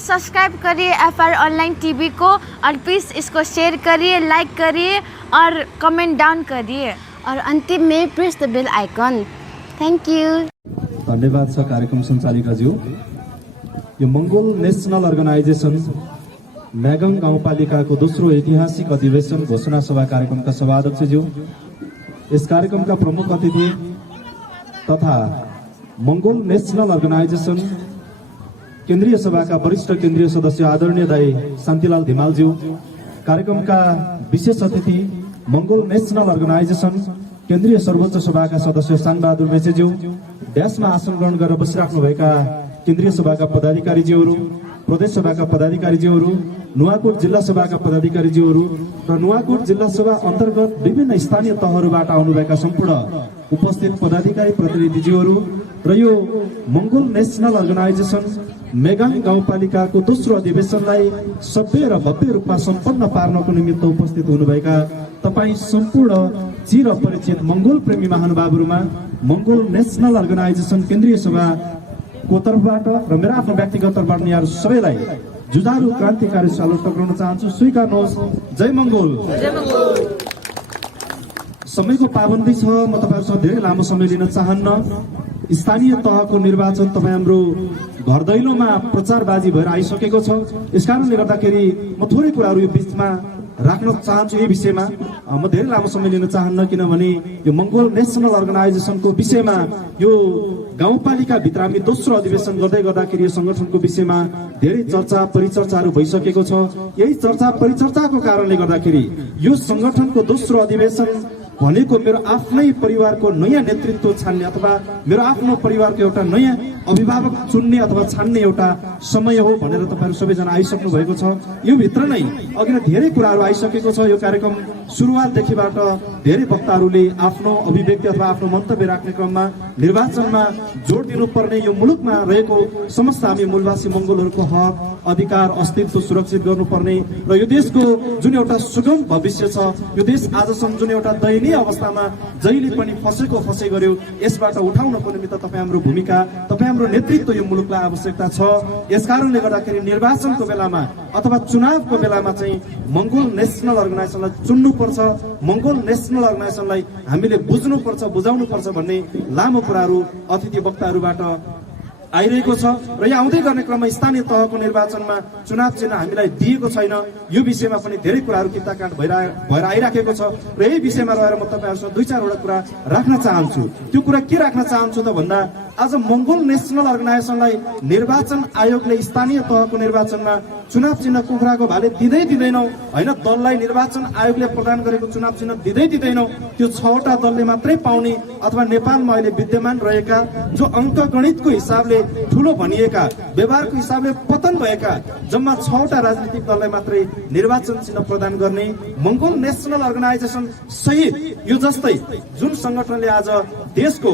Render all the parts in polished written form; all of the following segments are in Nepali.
प्लीज़ सब्सक्राइब करिए FR ऑनलाइन टीवी को और प्लीज़ इसको शेयर करिए, लाइक करिए और कमेंट डाउन करिए और अंतिम में press the bell icon. Thank you. धन्यवाद छ कार्यक्रम सञ्चालिकाज्यू। यो मंगोल नेशनल अर्गनाइजेसन मेगाङ गाउँपालिकाको दोस्रो ऐतिहासिक अधिवेशन घोषणा सभा कार्यक्रमका सभाध्यक्षज्यू, यस कार्यक्रमका प्रमुख अतिथि तथा मंगोल नेशनल अर्गनाइजेसन केन्द्रीय सभाका वरिष्ठ केन्द्रीय सदस्य आदरणीय दाई शान्तिलाल धिमालज्यू, कार्यक्रमका विशेष अतिथि मंगोल नेशनल अर्गनाइजेसन केन्द्रीय सर्वोच्च सभाका सदस्य सानबहादुर मेचेज्यू, ड्यासमा आसन ग्रहण गरेर बसिराख्नुभएका केन्द्रीय सभाका पदाधिकारीज्यूहरू, प्रदेश सभाका पदाधिकारीज्यूहरू, नुवाकोट जिल्ला सभाका पदाधिकारीज्यूहरू र नुवाकोट जिल्ला सभा अन्तर्गत विभिन्न स्थानीय तहहरूबाट आउनुभएका सम्पूर्ण उपस्थित पदाधिकारी प्रतिनिधिज्यूहरू र यो मंगोल नेशनल अर्गनाइजेसन मेगाङ गाउँपालिकाको दोस्रो अधिवेशनलाई सभ्य र भव्य रूपमा सम्पन्न पार्नको निमित्त उपस्थित हुनुभएका तपाईँ सम्पूर्ण चिर परिचित मंगोल प्रेमी महानुभावहरूमा मंगोल नेशनल अर्गनाइजेसन केन्द्रीय सभाको तर्फबाट र मेरो आफ्नो व्यक्तिगत तर्फबाट यहाँहरू सबैलाई जुझारु क्रान्तिकारी स्वागत टक्राउन चाहन्छु। स्वीकार्नुहोस्। जय मंगोल। समयको पाबन्दी छ, म तपाईहरुसँग धेरै लामो समय लिन चाहन्न। स्थानीय तहको निर्वाचन तपाईँ हाम्रो घर दैलोमा प्रचारबाजी भएर आइसकेको छ। यसकारणले गर्दाखेरि म थोरै कुराहरू यो बीचमा राख्न चाहन्छु। यो विषयमा म धेरै लामो समय लिन चाहन्न, किनभने यो मंगोल नेशनल अर्गनाइजेसनको विषयमा यो गाउँपालिका भित्र हामी दोस्रो अधिवेशन गर्दै गर्दाखेरि यो संगठनको विषयमा धेरै चर्चा परिचर्चाहरू भइसकेको छ। यही चर्चा परिचर्चाको कारणले गर्दाखेरि यो संगठनको दोस्रो अधिवेशन भनेको मेरो आफ्नै परिवारको नयाँ नेतृत्व छान्ने अथवा मेरो आफ्नो परिवारको एउटा नयाँ अभिभावक चुन्ने अथवा छान्ने एउटा समय हो भनेर तपाईहरु सबैजना आइसक्नु भएको छ। यो भित्र नै अघि नै धेरै कुराहरू आइसकेको छ। यो कार्यक्रम सुरुवातदेखिबाट धेरै वक्ताहरूले आफ्नो अभिव्यक्ति अथवा आफ्नो मन्तव्य राख्ने क्रममा निर्वाचनमा जोड दिनुपर्ने यो मुलुकमा रहेको समस्त हामी मूलवासी मंगोलहरूको हक अधिकार अस्तित्व सुरक्षित गर्नुपर्ने र यो देशको जुन एउटा सुगम भविष्य छ, यो देश आजसम्म जुन एउटा दयनीय अवस्थामा जहिले पनि फसे गर्यो, यसबाट उठाउनको निमित्त तपाईँ हाम्रो भूमिका, तपाईँ हाम्रो नेतृत्व यो मुलुकलाई आवश्यकता छ। यसकारणले गर्दाखेरि निर्वाचनको बेलामा अथवा चुनावको बेलामा चाहिँ मंगोल नेशनल अर्गनाइजेसनलाई चुन्नुपर्छ, मंगोल नेशनल अर्गनाइजेसनलाई हामीले बुझ्नुपर्छ, बुझाउनुपर्छ भन्ने लामो कुराहरू अतिथि वक्ताहरूबाट आइरहेको छ। र यहाँ आउँदै गर्ने क्रममा स्थानीय तहको निर्वाचनमा चुनाव चिन्ह हामीलाई दिएको छैन, यो विषयमा पनि धेरै कुराहरू किताकाण्ड भएर आइराखेको छ। र यही विषयमा रहेर म तपाईहरुसँग दुई चारवटा कुरा राख्न चाहन्छु। त्यो कुरा के राख्न चाहन्छु त भन्दा आज मंगोल नेशनल अर्गनाइजेसनलाई निर्वाचन आयोगले स्थानीय तहको निर्वाचनमा चुनाव चिन्ह कुखुराको भाले दिँदैनौ हैन, दललाई निर्वाचन आयोगले प्रदान गरेको चुनाव चिन्ह दिँदैनौ। त्यो 6वटा दलले मात्रै पाउने अथवा नेपालमा अहिले विद्यमान रहेका जो अंकगणितको हिसाबले ठूलो भनिएका, व्यवहारको हिसाबले पतन भएका जम्मा 6वटा राजनीतिक दललाई मात्रै निर्वाचन चिन्ह प्रदान गर्ने मंगोल नेशनल अर्गनाइजेसन सहित यो जस्तै जुन संगठनले आज देशको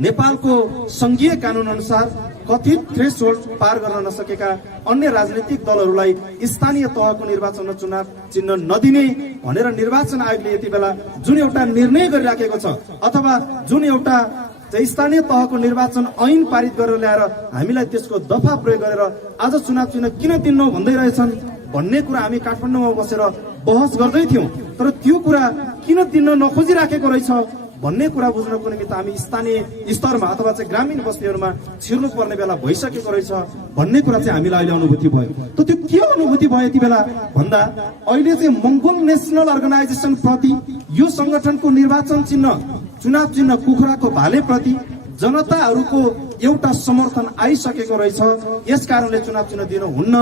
नेपालको संघीय कानून अनुसार कथित थ्रेसहोल्ड पार गर्न नसकेका अन्य राजनीतिक दलहरूलाई स्थानीय तहको निर्वाचनमा चुनाव चिन्ह नदिने भनेर निर्वाचन आयोगले यति बेला जुन एउटा निर्णय गरिराखेको छ अथवा जुन एउटा स्थानीय तहको निर्वाचन ऐन पारित गरेर ल्याएर हामीलाई त्यसको दफा प्रयोग गरेर आज चुनाव चिन्ह किन दिन्नौ भन्दै रहेछन् भन्ने कुरा हामी काठमाडौँमा बसेर बहस गर्दै थियौं। तर त्यो कुरा किन दिन नखोजिराखेको रहेछ भन्ने कुरा बुझ्नको निमित्त हामी स्थानीय स्तरमा अथवा चाहिँ ग्रामीण बस्तीहरूमा छिर्नु पर्ने बेला भइसकेको रहेछ भन्ने कुरा चाहिँ हामीलाई अहिले अनुभूति भयो। त त्यो के अनुभूति भयो यति बेला भन्दा अहिले चाहिँ मंगोल नेशनल अर्गनाइजेसन प्रति यो संगठनको निर्वाचन चिन्ह चुनाव चिन्ह कुखुराको भाले प्रति जनताहरूको एउटा समर्थन आइसकेको रहेछ। यस कारणले चुनाव चिन्ह दिनु हुन्न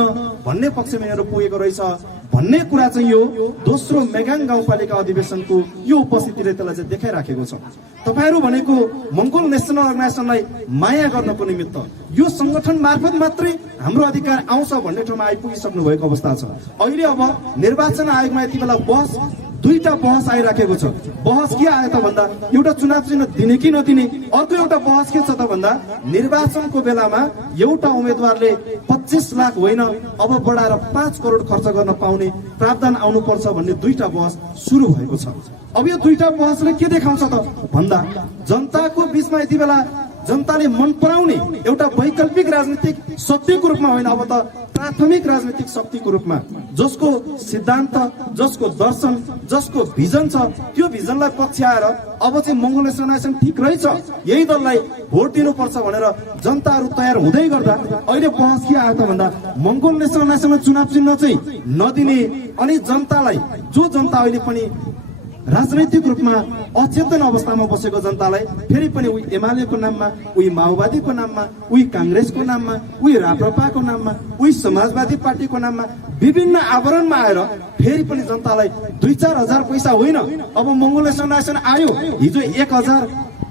भन्ने पक्षमा यिनीहरू पुगेको रहेछ भन्ने कुरा चाहिँ यो दोस्रो मेगाङ गाउँपालिका अधिवेशनको यो उपस्थितिले त्यसलाई चाहिँ देखाइराखेको छ। तपाईहरु भनेको मंगोल नेशनल अर्गनाइजेसनलाई माया गर्नको निमित्त यो संगठन मार्फत मात्रै हाम्रो अधिकार आउँछ भन्ने ठाउँमा आइपुगिसक्नु भएको अवस्था छ। अहिले अब निर्वाचन आयोगमा यति बेला दुईटा बहस आइराखेको छ। बहस के आयो त भन्दा एउटा चुनाव चिन्ह दिने कि नदिने, अर्को एउटा बहस के छ त भन्दा निर्वाचनको बेलामा एउटा उम्मेदवारले 25 लाख होइन अब बढाएर 5 करोड खर्च गर्न पाउने प्रावधान आउनुपर्छ भन्ने दुईटा बहस सुरु भएको छ। अब यो दुईटा बहसले के देखाउँछ त भन्दा जनताको बीचमा यति बेला जनताले मन पराउने एउटा वैकल्पिक राजनीतिक शक्तिको रूपमा होइन, अब त प्राथमिक राजनीतिक शक्तिको रूपमा, जसको सिद्धान्त, जसको दर्शन, जसको भिजन छ, त्यो भिजनलाई पछ्याएर अब चाहिँ मङ्गोल नेसनल अर्गनाइजेसन ठिक रहेछ, यही दललाई भोट दिनुपर्छ भनेर जनताहरू तयार हुँदै गर्दा अहिले बहस के आयो त भन्दा मङ्गोल नेसनल अर्गनाइजेसनमा चुनाव चिन्ह चाहिँ नदिने अनि जनतालाई, जो जनता अहिले पनि राजनैतिक रूपमा अचेतन अवस्थामा बसेको जनतालाई फेरि पनि उही एमालेको नाममा, उही माओवादीको नाममा, उही काङ्ग्रेसको नाममा, उही राप्रपाको नाममा, उही समाजवादी पार्टीको नाममा विभिन्न आवरणमा आएर फेरि पनि जनतालाई 2-4 हजार पैसा होइन, अब मङ्गोल नेसनल अर्गनाइजेसन आयो, हिजो 1000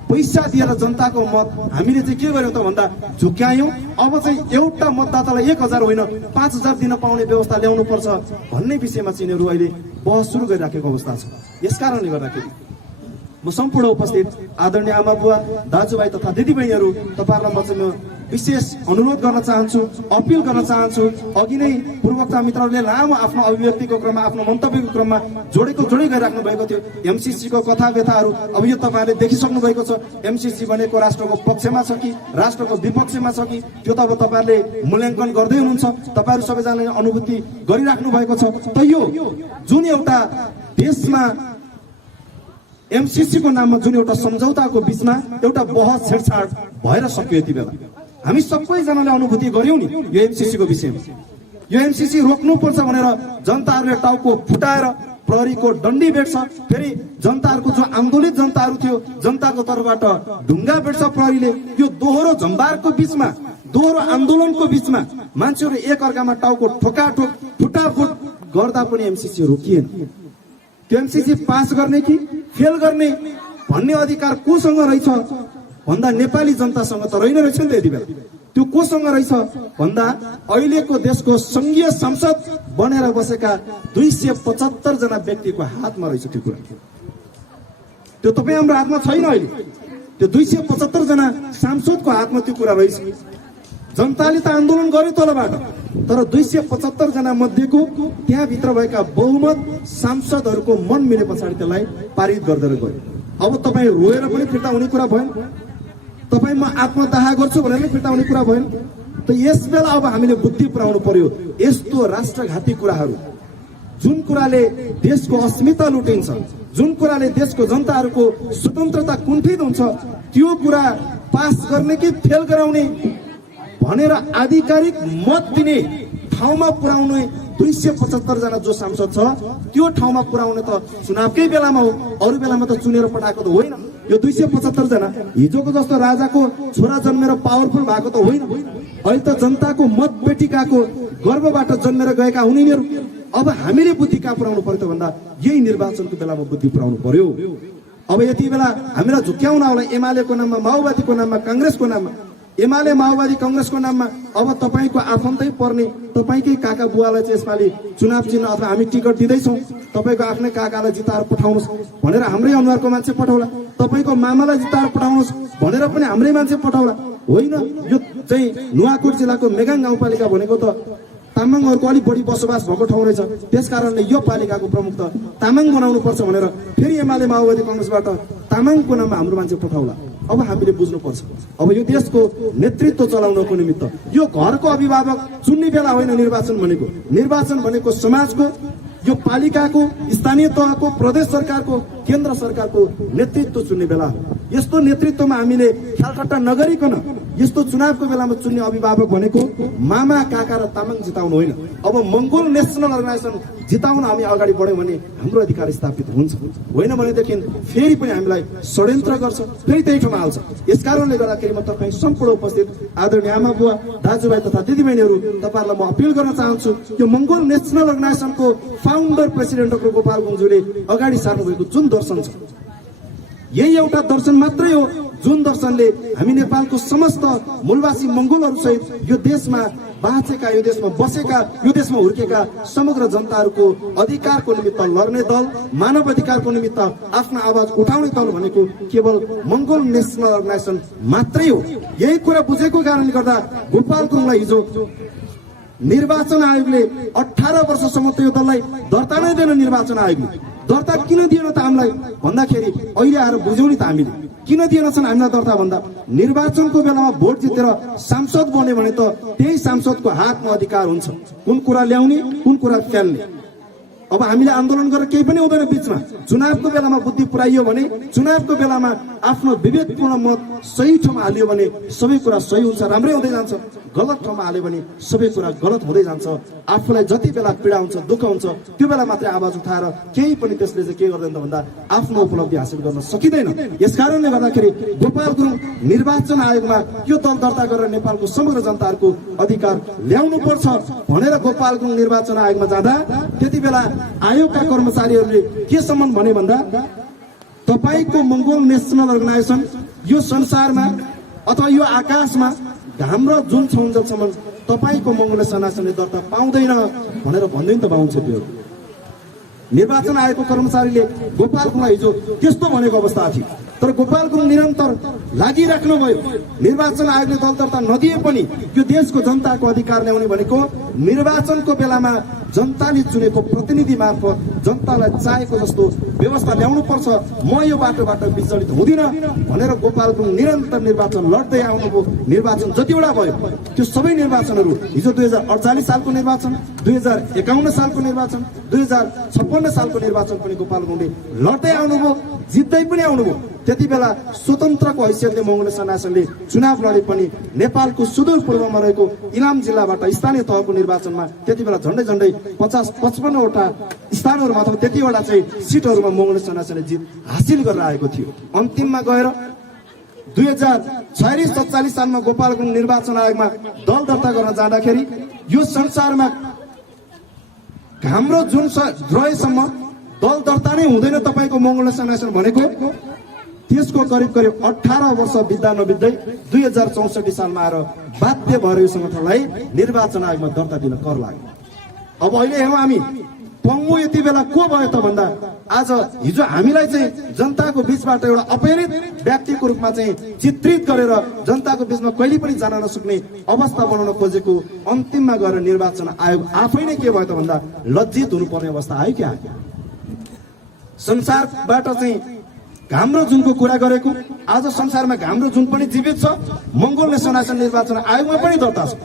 पैसा दिएर जनताको मत हामीले चाहिँ के गर्यौं त भन्दा झुक्यायौं। अब चाहिँ एउटा मतदातालाई 1000 होइन 5000 दिन पाउने व्यवस्था ल्याउनु पर्छ भन्ने विषयमा चाहिँ यिनीहरू अहिले बहस सुरु गरिराखेको अवस्था छ। यसकारणले गर्दाखेरि म सम्पूर्ण उपस्थित आदरणीय आमा बुवा, दाजुभाइ तथा दिदीबहिनीहरू, तपाईहरुलाई म चाहिँ विशेष अनुरोध गर्न चाहन्छु, अपिल गर्न चाहन्छु। अघि नै पूर्ववक्ता मित्रहरूले लामो आफ्नो अभिव्यक्तिको क्रममा, आफ्नो मन्तव्यको क्रममा जोडै गरिराख्नु भएको थियो। एमसीसी को कथा व्यथाहरू अब यो तपाईहरुले देखिसक्नु भएको छ। एमसीसी भनेको राष्ट्रको पक्षमा छ कि राष्ट्रको विपक्षमा छ कि त्यो त अब तपाईहरुले मूल्याङ्कन गर्दै हुनुहुन्छ। तपाईहरु सबैजनाले अनुभूति गरिराख्नु भएको छ। त यो जुन एउटा देशमा एमसीसी को नाममा जुन एउटा सम्झौताको बीचमा एउटा बहस छेडछाड भएर सक्यो, यति बेला हामी सबैजनाले अनुभूति गर्यौं नि यो एमसीसी को विषयमा। यो एमसीसी रोक्नुपर्छ भनेर जनताहरूले टाउको फुटाएर प्रहरीको डन्डी भेट्छ, फेरि जनताहरूको जो आन्दोलित जनताहरू थियो जनताको तर्फबाट ढुङ्गा भेट्छ प्रहरीले। यो दोहोरो झम्बारको बीचमा, दोहोरो आन्दोलनको बीचमा मान्छेहरू एक अर्कामा टाउको ठोकाठोक फुटाफुट गर्दा पनि एमसीसी रोकिएन। त्यो एमसीसी पास गर्ने कि फेल गर्ने भन्ने अधिकार कोसँग रहेछ भन्दा नेपाली जनतासँग त रहेछ नि त। यति बेला त्यो कोसँग रहेछ भन्दा अहिलेको देशको संघीय संसद बनेर बसेका 275 जना व्यक्तिको हातमा रहेछ त्यो कुरा। त्यो तपाई हाम्रो हातमा छैन अहिले। त्यो 275 जना सांसदको हातमा त्यो कुरा रहेछ। जनताले त आन्दोलन गर्यो तलबाट, तर 275 जना मध्येको त्यहाँभित्र भएका बहुमत सांसदहरूको मन मिले पछाडि त्यसलाई पारित गर्दै गयो। अब तपाई रोएर पनि फिर्ता हुने कुरा भएन, तपाई म आत्मदाह गर्छु भनेर पनि फिर्ता हुने कुरा भएन। त यस बेला अब हामीले बुद्धि पुर्याउनु पर्यो। यस्तो राष्ट्रघाती कुराहरू, जुन कुराले देशको अस्मिता लुटिन्छ, जुन कुराले देशको जनताहरूको स्वतन्त्रता कुण्ठित हुन्छ, त्यो कुरा पास गर्ने कि फेल गराउने भनेर आधिकारिक मत दिने ठाउँमा पुर्याउने 275 जना जो सांसद छ त्यो ठाउँमा पुर्याउने त चुनावकै बेलामा हो, अरू बेलामा त चुनेर पठाएको त होइन। यो 275 जना हिजोको जस्तो राजाको छोरा जन्मेर पावरफुल भएको त होइन। अहिले त जनताको मत पेटिकाको गर्भबाट जन्मेर गएका हुन् यिनीहरू। अब हामीले बुद्धि कहाँ पुर्याउनु पर्यो त भन्दा यही निर्वाचनको बेलामा बुद्धि पुर्याउनु पर्यो। अब यति बेला हामीलाई झुक्क्याउन होला एमालेको नाममा, माओवादीको नाममा, काङ्ग्रेसको नाममा। एमाले माओवादी काङ्ग्रेसको नाममा अब तपाईको आफन्तै पर्ने तपाईकै काका बुवालाई चाहिँ यसपालि चुनाव चिन्ह अथवा हामी टिकट दिँदैछौँ, तपाईको आफ्नै काकालाई जिताएर पठाउनुहोस् भनेर हाम्रै अनुहारको मान्छे पठाउला, तपाईको मामालाई जिताएर पठाउनुहोस् भनेर पनि हाम्रै मान्छे पठाउला। होइन, यो चाहिँ नुवाकोट जिल्लाको मेगाङ गाउँपालिका भनेको त तामाङहरूको अलिक बढी बसोबास भएको ठाउँ रहेछ। त्यसकारणले यो पालिकाको प्रमुख त तामाङ बनाउनु पर्छ भनेर फेरि एमाले माओवादी काङ्ग्रेसबाट तामाङको नाममा हाम्रो मान्छे पठाउला। अब हामीले बुझ्नुपर्छ, अब यो देशको नेतृत्व चलाउनको निमित्त यो घरको अभिभावक चुन्ने बेला होइन निर्वाचन भनेको। निर्वाचन भनेको समाजको, यो पालिकाको, स्थानीय तहको, प्रदेश सरकारको, केन्द्र सरकारको नेतृत्व चुन्ने बेला हो। यस्तो नेतृत्वमा हामीले ख्यालखट्टा नगरिकन यस्तो चुनावको बेलामा चुन्ने अभिभावक भनेको मामा काका र तामाङ जिताउनु होइन। अब मङ्गोल नेसनल अर्गनाइजेसन जिताउन हामी अगाडि बढ्यौँ भने हाम्रो अधिकार स्थापित हुन्छ, होइन भनेदेखि फेरि पनि हामीलाई षड्यन्त्र गर्छ, फेरि त्यही ठाउँमा हाल्छ। यसकारणले गर्दाखेरि म तपाईँ सम्पूर्ण उपस्थित आदरणीय आमा बुवा, दाजुभाइ तथा दिदीबहिनीहरू, तपाईँहरूलाई म अपिल गर्न चाहन्छु, यो मङ्गोल नेसनल अर्गनाइजेसनको फाउन्डर प्रेसिडेन्ट डाक्टर गोपाल गुरुङज्यूले अगाडि सार्नुभएको जुन दर्शन छ, यही एउटा दर्शन मात्रै हो जुन दर्शनले हामी नेपालको समस्त मूलवासी मङ्गोलहरू सहित यो देशमा बाँचेका, यो देशमा बसेका, यो देशमा हुर्केका समग्र जनताहरूको अधिकारको निमित्त लड्ने दल, मानव अधिकारको निमित्त आफ्नो आवाज उठाउने दल भनेको केवल मङ्गोल नेसनल अर्गनाइजेसन मात्रै हो। यही कुरा बुझेको कारणले गर्दा गोपाल गुरुङलाई हिजो निर्वाचन आयोगले 18 वर्षसम्म त यो दललाई दर्ता नै दिएन। निर्वाचन आयोगले दर्ता किन दिएन त हामीलाई भन्दाखेरि अहिले आएर बुझ्यौँ नि त हामीले किन दिएनछन् हामीलाई दर्ता भन्दा निर्वाचनको बेलामा भोट जितेर सांसद बन्यो भने त त्यही सांसदको हातमा अधिकार हुन्छ कुन कुरा ल्याउने कुन कुरा फ्याल्ने। अब हामीले आन्दोलन गरेर केही पनि हुँदैन बीचमा। चुनावको बेलामा बुद्धि पुर्याइयो भने चुनावको बेलामा आफ्नो विवेकपूर्ण मत सही ठाउँमा हालियो भने सबै कुरा सही हुन्छ, राम्रै हुँदै जान्छ। गलत ठाउँमा हाल्यो भने सबै कुरा गलत हुँदै जान्छ। आफूलाई जति बेला पीडा हुन्छ दुःख हुन्छ त्यो बेला मात्रै आवाज उठाएर केही पनि त्यसले चाहिँ के गर्दैन त भन्दा आफ्नो उपलब्धि हासिल गर्न सकिँदैन। यसकारणले गर्दाखेरि गोपाल गुरुङ निर्वाचन आयोगमा यो दल दर्ता गरेर नेपालको समग्र जनताहरूको अधिकार ल्याउनु पर्छ भनेर गोपाल गुरुङ निर्वाचन आयोगमा जाँदा त्यति बेला आयोगका कर्मचारीहरूले के सम्म भने भन्दा तपाईको मंगोल नेशनल अर्गनाइजेसन यो संसारमा अथवा यो आकाशमा घाम र जुन छौन्जेलसम्म तपाईको मंगोल सेनासनले दर्ता पाउँदैन भनेर भन्दैन त बाहुन्छ। त्यो निर्वाचन आयोगको कर्मचारीले गोपाल गुरुङलाई हिजो त्यस्तो भनेको अवस्था थियो। तर गोपाल गुरुङ निरन्तर लागिराख्नु भयो। निर्वाचन आयोगले दल दर्ता नदिए पनि यो देशको जनताको अधिकार ल्याउने भनेको निर्वाचनको बेलामा जनताले चुनेको प्रतिनिधि मार्फत जनतालाई चाहेको जस्तो व्यवस्था ल्याउनु पर्छ। म यो बाटोबाट विचलित हुँदिन भनेर गोपाल गुरुङ निरन्तर निर्वाचन लड्दै आउनुभयो। निर्वाचन जतिवटा भयो त्यो सबै निर्वाचनहरू हिजो 2048 सालको निर्वाचन, 2051 सालको निर्वाचन, 2056 सालको निर्वाचन पनि गोपाल गुरुङले लड्दै आउनुभयो, जित्दै पनि आउनुभयो। त्यति बेला स्वतन्त्रको हैसियतले मंगोल सेनासनले चुनाव लडे पनि नेपालको सुदूर पूर्वमा रहेको इलाम जिल्लाबाट स्थानीय तहको निर्वाचनमा त्यति बेला झन्डै झन्डै 50-55 वटा स्थानहरूमा अथवा त्यतिवटा चाहिँ सिटहरूमा मंगोल सेनासनले जित हासिल गरेर आएको थियो। अन्तिममा गएर 2046-47 सालमा गोपाल गुरुङ निर्वाचन आयोगमा दल दर्ता गर्न जाँदाखेरि यो संसारमा हाम्रो जुन रहेसम्म दल दर्ता नै हुँदैन तपाईको मंगोल सेनासन भनेको त्यसको करिब 18 वर्ष बित्दा नबित्दै 2064 सालमा आएर बाध्य भएर यो संगठनलाई निर्वाचन आयोगमा दर्ता दिन कर लाग्यो। अब अहिले हेरौँ हामी पङ्गु यति बेला को भयो त भन्दा आज हिजो हामीलाई चाहिँ जनताको बीचबाट एउटा अपहरित व्यक्तिको रूपमा चाहिँ चित्रित गरेर जनताको बीचमा कहिले पनि जान नसक्ने अवस्था बनाउन खोजेको अन्तिममा गएर निर्वाचन आयोग आफै नै के भयो त भन्दा लज्जित हुनुपर्ने अवस्था आयो। क्या संसारबाट चाहिँ घाम र जुनको कुरा गरेको आज संसारमा घाम र जुन पनि जीवित छ, मंगोल सेनासन निर्वाचन आयोगमा पनि दर्ता छ।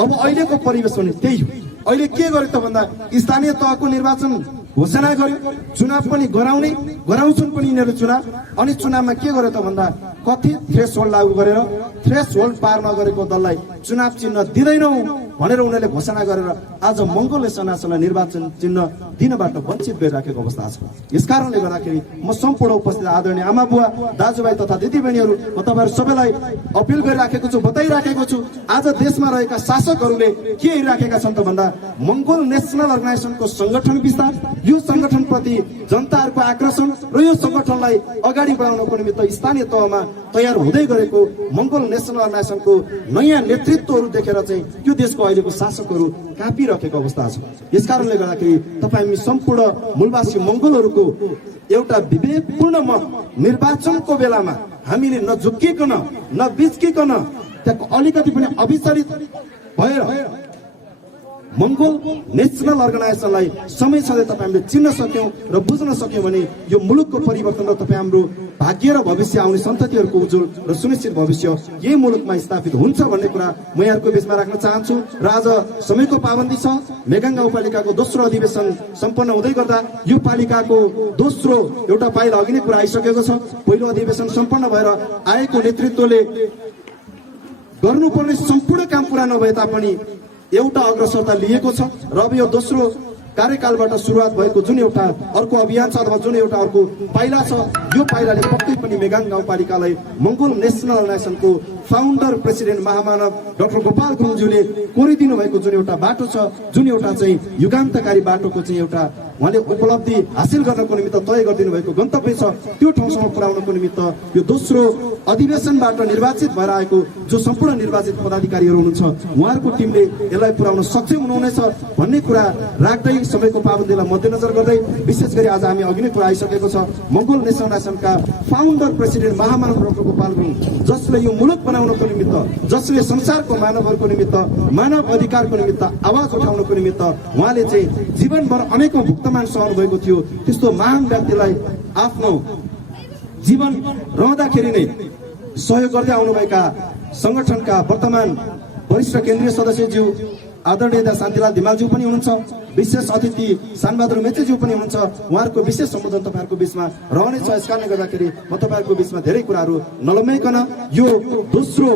अब अहिलेको परिवेश पनि त्यही हो। अहिले के गर्यो त भन्दा स्थानीय तहको निर्वाचन घोषणा गर्यो, चुनाव पनि गराउँछन् पनि यिनीहरू चुनाव। अनि चुनावमा के गर्यो त भन्दा कथित थ्रेसहोल्ड लागू गरेर थ्रेसहोल्ड पार नगरेको दललाई चुनाव चिन्ह दिँदैनौ भनेर उनीहरूले घोषणा गरेर आज मंगोल सेनासनलाई निर्वाचन चिन्ह दिनबाट वञ्चित गरिराखेको अवस्था छ। यसकारणले गर्दाखेरि म सम्पूर्ण उपस्थित आदरणीय आमा बुवा दाजुभाइ तथा दिदीबहिनीहरू म तपाईहरु सबैलाई अपिल गरिराखेको छु, बताइराखेको छु। आज देशमा रहेका शासकहरूले के हेरिराखेका छन् त भन्दा मंगोल नेशनल अर्गनाइजेसनको संगठन विस्तार, यो संगठनप्रति जनताहरूको आकर्षण र यो संगठनलाई अगाडि बढाउनको निमित्त स्थानीय तहमा तयार हुँदै गरेको मंगोल नेशनल अर्गनाइजेसनको नयाँ नेतृत्वहरू देखेर चाहिँ यो देशको अहिलेको शासकहरू काँपिरहेको अवस्था छ। यसकारणले गर्दाखेरि तपाईँ सम्पूर्ण मूलवासी मंगोलहरूको एउटा विवेकपूर्ण मत निर्वाचनको बेलामा हामीले नझुक्किकन नबिच्किकन त्यहाँ अलिकति पनि अविचलित भएर मंगोल नेशनल अर्गनाइजेसनलाई समय सधैँ तपाईँ हामीले चिन्न सक्यौं र बुझ्न सक्यौं भने यो मुलुकको परिवर्तन र तपाईँ हाम्रो भाग्य र भविष्य आउने सन्ततिहरूको उज्जवल र सुनिश्चित भविष्य यही मुलुकमा स्थापित हुन्छ भन्ने कुरा म यहाँको बीचमा राख्न चाहन्छु। र आज समयको पाबन्दी छ। मेगाङ गाउँपालिकाको दोस्रो अधिवेशन सम्पन्न हुँदै गर्दा यो पालिकाको दोस्रो एउटा पाइला अघि नै कुरा आइसकेको छ। पहिलो अधिवेशन सम्पन्न भएर आएको नेतृत्वले गर्नुपर्ने सम्पूर्ण काम पूरा नभए तापनि एउटा अग्रसरता लिएको छ र अब यो दोस्रो कार्यकालबाट सुरुवात भएको जुन एउटा अर्को अभियान छ अथवा जुन एउटा अर्को पाइला छ, यो पाइलाले पक्कै पनि मेगाङ गाउँपालिकालाई मंगोल नेशनल अर्गनाइजेसनको फाउन्डर प्रेसिडेन्ट महामानव डाक्टर गोपाल गुरुङज्यूले कोरिदिनु भएको जुन एउटा बाटो छ, जुन एउटा चाहिँ युगान्तकारी बाटोको चाहिँ एउटा उहाँले उपलब्धि हासिल गर्नको निमित्त तय गरिदिनु भएको गन्तव्य छ, त्यो ठाउँसम्म पुर्याउनको निमित्त यो दोस्रो अधिवेशनबाट निर्वाचित भएर आएको जो सम्पूर्ण निर्वाचित पदाधिकारीहरू हुनुहुन्छ उहाँहरूको टिमले यसलाई पुर्याउन सक्षम हुनुहुनेछ भन्ने कुरा राख्दै समयको पाबन्दीलाई मध्यनजर गर्दै विशेष गरी आज हामी अघि नै कुरा आइसकेको छ मंगोल नेशनल अर्गनाइजेसनका फाउन्डर प्रेसिडेन्ट महामानव डाक्टर गोपाल गुरुङ, जसले यो मुलुक बनाउनको निमित्त, जसले संसारको मानवहरूको निमित्त, मानव अधिकारको निमित्त आवाज उठाउनको निमित्त उहाँले चाहिँ जीवनभर अनेकौं भुक्तमान सहनु भएको थियो। त्यस्तो महान व्यक्तिलाई आफ्नो जीवन रहँदाखेरि नै सहयोग गर्दै आउनुभएका संगठनका वर्तमान वरिष्ठ केन्द्रीय सदस्यज्यू आदरणीय शान्तिलाल धिमालज्यू पनि हुनुहुन्छ, विशेष अतिथि शानबहादुर मेचेज्यू पनि हुनुहुन्छ। उहाँहरूको विशेष सम्बोधन तपाईँहरूको बिचमा रहनेछ। यस कारणले गर्दाखेरि म तपाईँहरूको बिचमा धेरै कुराहरू नलम्ब्याइकन यो दोस्रो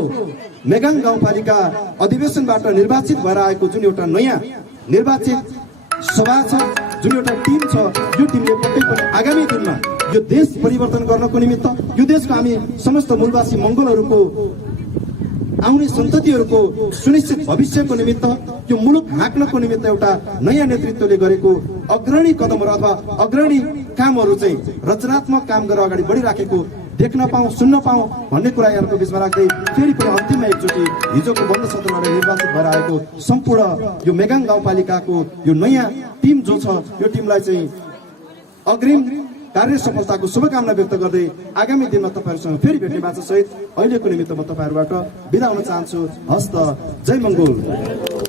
मेगाङ गाउँपालिका अधिवेशनबाट निर्वाचित भएर आएको जुन एउटा नयाँ निर्वाचित सभा छ, जुन एउटा टिम छ, यो टिमले पक्कै पनि आगामी दिनमा यो देश परिवर्तन गर्नको निमित्त, यो देशको हामी समस्त मूलवासी मंगलहरूको आउने सन्ततिहरूको सुनिश्चित भविष्यको निमित्त, यो मुलुक हाँक्नको निमित्त एउटा नयाँ नेतृत्वले गरेको अग्रणी कदमहरू अथवा अग्रणी कामहरू चाहिँ रचनात्मक काम गरेर अगाडि बढिराखेको देख्न पाऊँ, सुन्न पाऊँ भन्ने कुरा यहाँको बिचमा राख्दै फेरि पनि अन्तिममा एकचोटि हिजोको बन्द सत्रबाट निर्वाचित भएर आएको सम्पूर्ण यो मेगाङ गाउँपालिकाको यो नयाँ टिम जो छ, यो टिमलाई चाहिँ अग्रिम कार्य सफलताको शुभकामना व्यक्त गर्दै आगामी दिनमा तपाईँहरूसँग फेरि भेट्ने बाचा सहित अहिलेको निमित्त म तपाईँहरूबाट बिदा हुन चाहन्छु। हस्त, जय मङ्गोल।